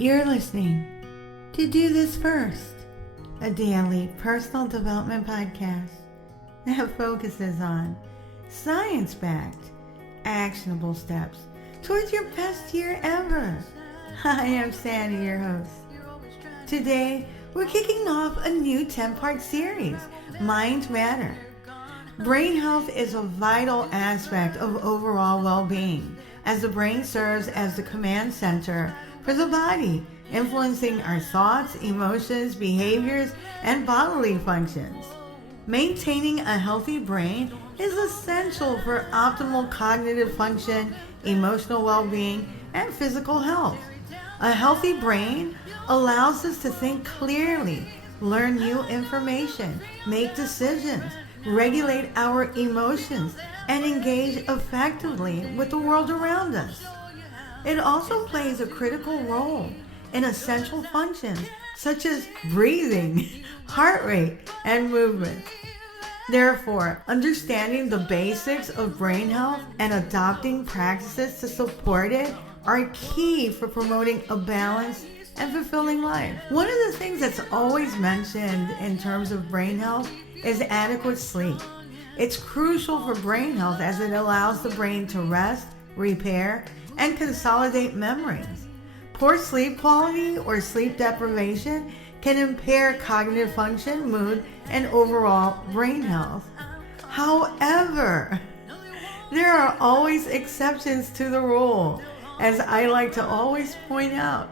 You're listening to Do This First, a daily personal development podcast that focuses on science-backed, actionable steps towards your best year ever. I am Sandy, your host. Today, we're kicking off a new 10-part series, Mind Matter. Brain health is a vital aspect of overall well-being, as the brain serves as the command center for the body, influencing our thoughts, emotions, behaviors, and bodily functions. Maintaining a healthy brain is essential for optimal cognitive function, emotional well-being, and physical health. A healthy brain allows us to think clearly, learn new information, make decisions, regulate our emotions, and engage effectively with the world around us. It also plays a critical role in essential functions such as breathing, heart rate, and movement. Therefore, understanding the basics of brain health and adopting practices to support it are key for promoting a balanced and fulfilling life. One of the things that's always mentioned in terms of brain health is adequate sleep. It's crucial for brain health as it allows the brain to rest, repair, and consolidate memories. Poor sleep quality or sleep deprivation can impair cognitive function, mood, and overall brain health. However, there are always exceptions to the rule, as I like to always point out.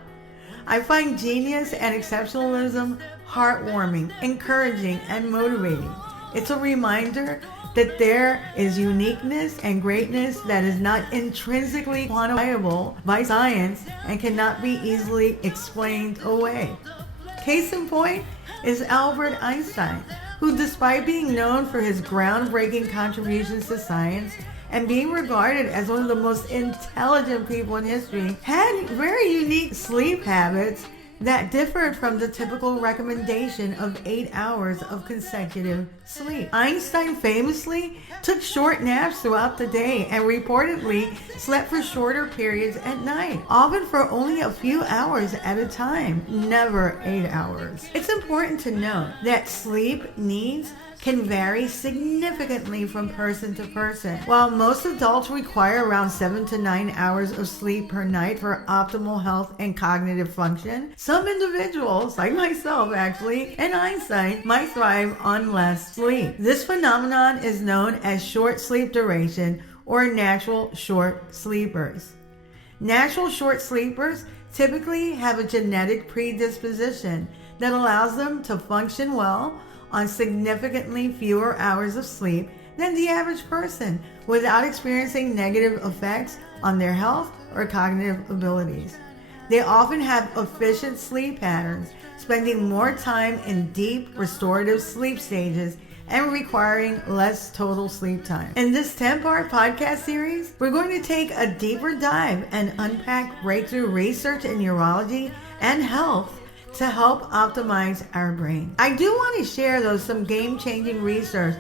I find genius and exceptionalism heartwarming, encouraging, and motivating. It's a reminder that there is uniqueness and greatness that is not intrinsically quantifiable by science and cannot be easily explained away. Case in point is Albert Einstein, who, despite being known for his groundbreaking contributions to science and being regarded as one of the most intelligent people in history, had very unique sleep habits that differed from the typical recommendation of 8 hours of consecutive sleep. Einstein famously took short naps throughout the day and reportedly slept for shorter periods at night, often for only a few hours at a time, never 8 hours. It's important to note that sleep needs can vary significantly from person to person. While most adults require around 7 to 9 hours of sleep per night for optimal health and cognitive function, some individuals, like myself actually, and Einstein, might thrive on less sleep. This phenomenon is known as short sleep duration or natural short sleepers. Natural short sleepers typically have a genetic predisposition that allows them to function well on significantly fewer hours of sleep than the average person without experiencing negative effects on their health or cognitive abilities. They often have efficient sleep patterns, spending more time in deep restorative sleep stages and requiring less total sleep time. In this 10-part podcast series, we're going to take a deeper dive and unpack breakthrough research in neurology and health to help optimize our brain. I do want to share, though, some game-changing research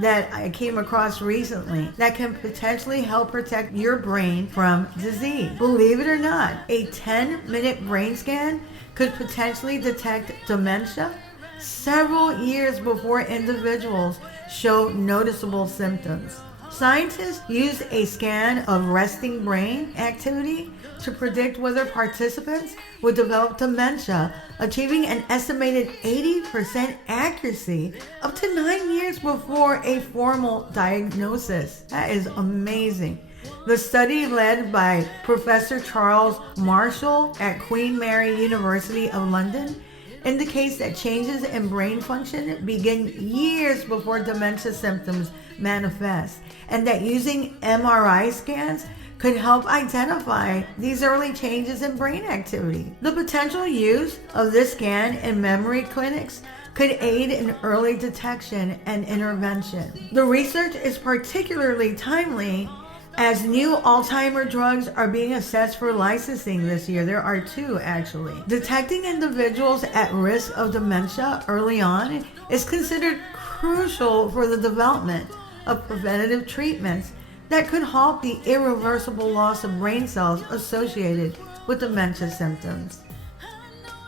that I came across recently that can potentially help protect your brain from disease. Believe it or not, a 10-minute brain scan could potentially detect dementia several years before individuals show noticeable symptoms. Scientists used a scan of resting brain activity to predict whether participants would develop dementia, achieving an estimated 80% accuracy up to 9 years before a formal diagnosis. That is amazing. The study, led by Professor Charles Marshall at Queen Mary University of London, indicates that changes in brain function begin years before dementia symptoms manifest, and that using MRI scans could help identify these early changes in brain activity. The potential use of this scan in memory clinics could aid in early detection and intervention. The research is particularly timely as new Alzheimer drugs are being assessed for licensing this year. There are 2 actually. Detecting individuals at risk of dementia early on is considered crucial for the development of preventative treatments that could halt the irreversible loss of brain cells associated with dementia symptoms.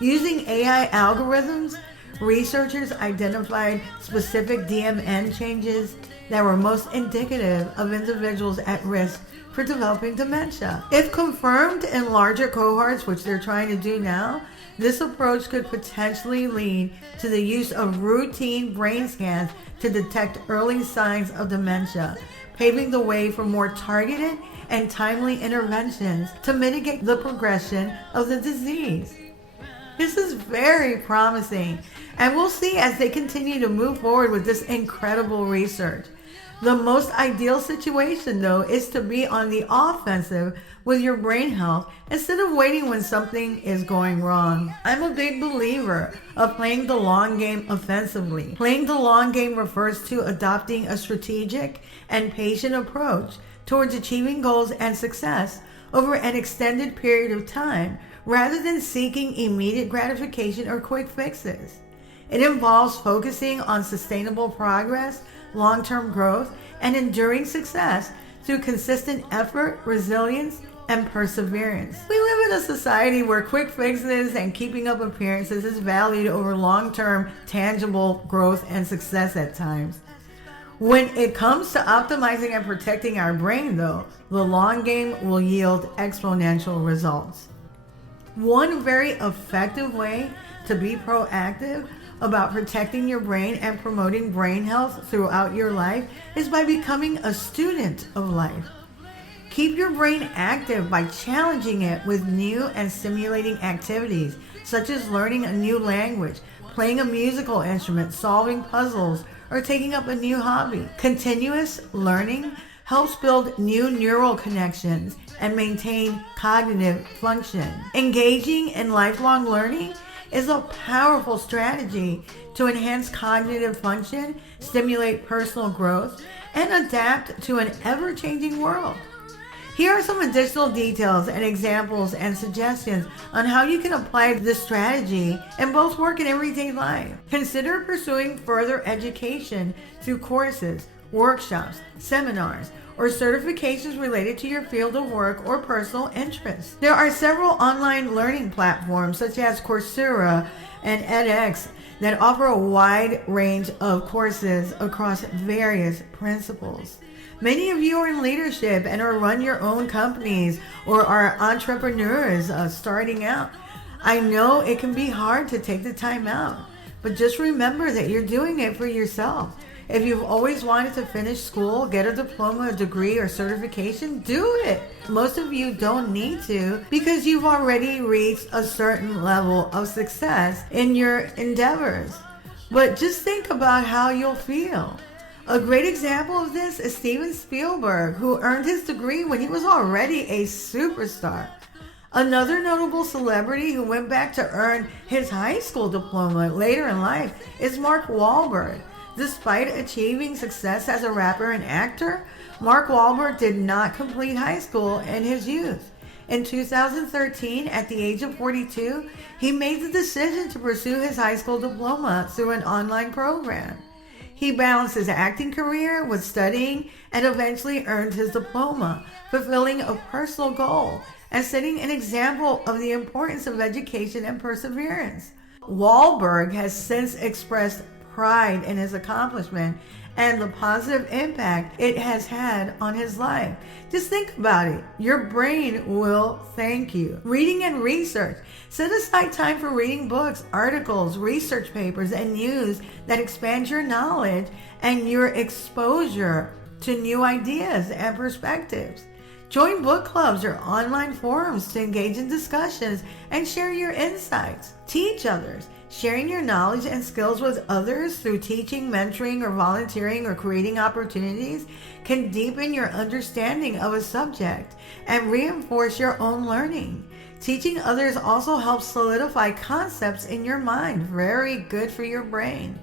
Using AI algorithms, researchers identified specific DMN changes that were most indicative of individuals at risk for developing dementia. If confirmed in larger cohorts, which they're trying to do now, this approach could potentially lead to the use of routine brain scans to detect early signs of dementia, paving the way for more targeted and timely interventions to mitigate the progression of the disease. This is very promising, and we'll see as they continue to move forward with this incredible research. The most ideal situation, though, is to be on the offensive with your brain health instead of waiting when something is going wrong. I'm a big believer of playing the long game offensively. Playing the long game refers to adopting a strategic and patient approach towards achieving goals and success over an extended period of time, rather than seeking immediate gratification or quick fixes. It involves focusing on sustainable progress, long-term growth, and enduring success through consistent effort, resilience, and perseverance. We live in a society where quick fixes and keeping up appearances is valued over long-term, tangible growth and success at times. When it comes to optimizing and protecting our brain, though, the long game will yield exponential results. One very effective way to be proactive about protecting your brain and promoting brain health throughout your life is by becoming a student of life. Keep your brain active by challenging it with new and stimulating activities, such as learning a new language, playing a musical instrument, solving puzzles, or taking up a new hobby. Continuous learning helps build new neural connections and maintain cognitive function. Engaging in lifelong learning is a powerful strategy to enhance cognitive function, stimulate personal growth, and adapt to an ever-changing world. Here are some additional details and examples and suggestions on how you can apply this strategy in both work and everyday life. Consider pursuing further education through courses, workshops, seminars, or certifications related to your field of work or personal interests. There are several online learning platforms such as Coursera and edX that offer a wide range of courses across various principles. Many of you are in leadership and or run your own companies or are entrepreneurs starting out. I know it can be hard to take the time out, but just remember that you're doing it for yourself. If you've always wanted to finish school, get a diploma, a degree, or certification, do it. Most of you don't need to because you've already reached a certain level of success in your endeavors. But just think about how you'll feel. A great example of this is Steven Spielberg, who earned his degree when he was already a superstar. Another notable celebrity who went back to earn his high school diploma later in life is Mark Wahlberg. Despite achieving success as a rapper and actor, Mark Wahlberg did not complete high school in his youth. In 2013, at the age of 42, he made the decision to pursue his high school diploma through an online program. He balanced his acting career with studying and eventually earned his diploma, fulfilling a personal goal and setting an example of the importance of education and perseverance. Wahlberg has since expressed pride in his accomplishment and the positive impact it has had on his life. Just think about it. Your brain will thank you. Reading and research. Set aside time for reading books, articles, research papers, and news that expand your knowledge and your exposure to new ideas and perspectives. Join book clubs or online forums to engage in discussions and share your insights. Teach others. Sharing your knowledge and skills with others through teaching, mentoring, or volunteering or creating opportunities can deepen your understanding of a subject and reinforce your own learning. Teaching others also helps solidify concepts in your mind. Very good for your brain.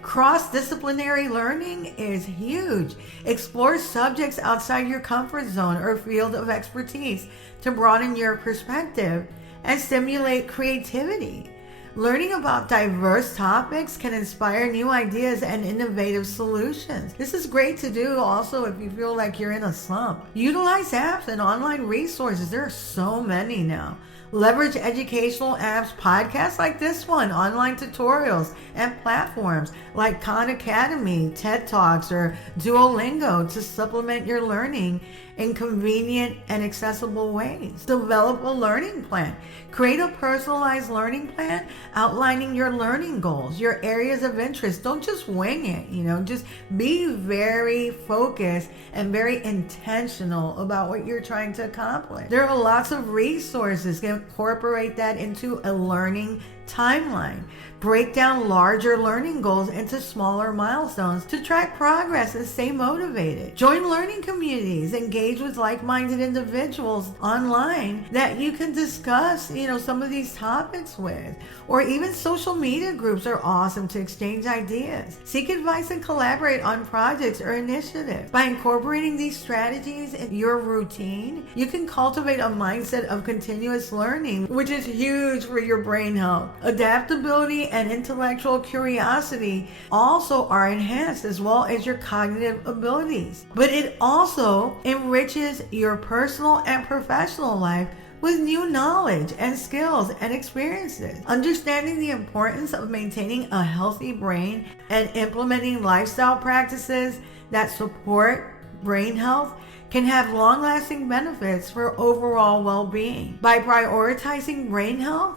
Cross-disciplinary learning is huge. Explore subjects outside your comfort zone or field of expertise to broaden your perspective and stimulate creativity. Learning about diverse topics can inspire new ideas and innovative solutions. This is great to do also if you feel like you're in a slump. Utilize apps and online resources. There are so many now. Leverage educational apps, podcasts like this one, online tutorials, and platforms like Khan Academy, TED Talks, or Duolingo to supplement your learning in convenient and accessible ways. Develop a learning plan. Create a personalized learning plan outlining your learning goals, your areas of interest. Don't just wing it, just be very focused and very intentional about what you're trying to accomplish. There are lots of resources. Incorporate that into a learning timeline. Break down larger learning goals into smaller milestones to track progress and stay motivated. Join learning communities. Engage with like-minded individuals online that you can discuss, some of these topics with. Or even social media groups are awesome to exchange ideas. Seek advice and collaborate on projects or initiatives. By incorporating these strategies in your routine, you can cultivate a mindset of continuous learning, which is huge for your brain health. Adaptability and intellectual curiosity also are enhanced, as well as your cognitive abilities. But it also enriches your personal and professional life with new knowledge and skills and experiences. Understanding the importance of maintaining a healthy brain and implementing lifestyle practices that support brain health can have long-lasting benefits for overall well-being. By prioritizing brain health,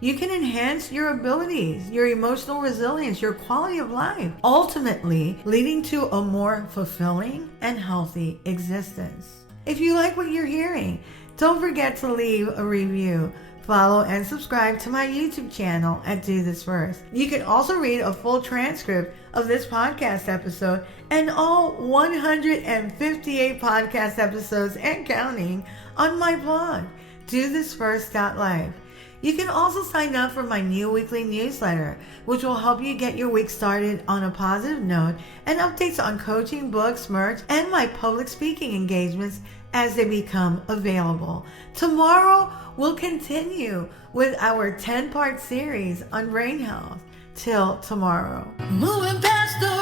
you can enhance your abilities, your emotional resilience, your quality of life, ultimately leading to a more fulfilling and healthy existence. If you like what you're hearing, don't forget to leave a review. Follow and subscribe to my YouTube channel at Do This First. You can also read a full transcript of this podcast episode and all 158 podcast episodes and counting on my blog, DoThisFirst.life. You can also sign up for my new weekly newsletter, which will help you get your week started on a positive note, and updates on coaching, books, merch, and my public speaking engagements as they become available. Tomorrow, we'll continue with our 10-part series on brain health. Till tomorrow. Moving past the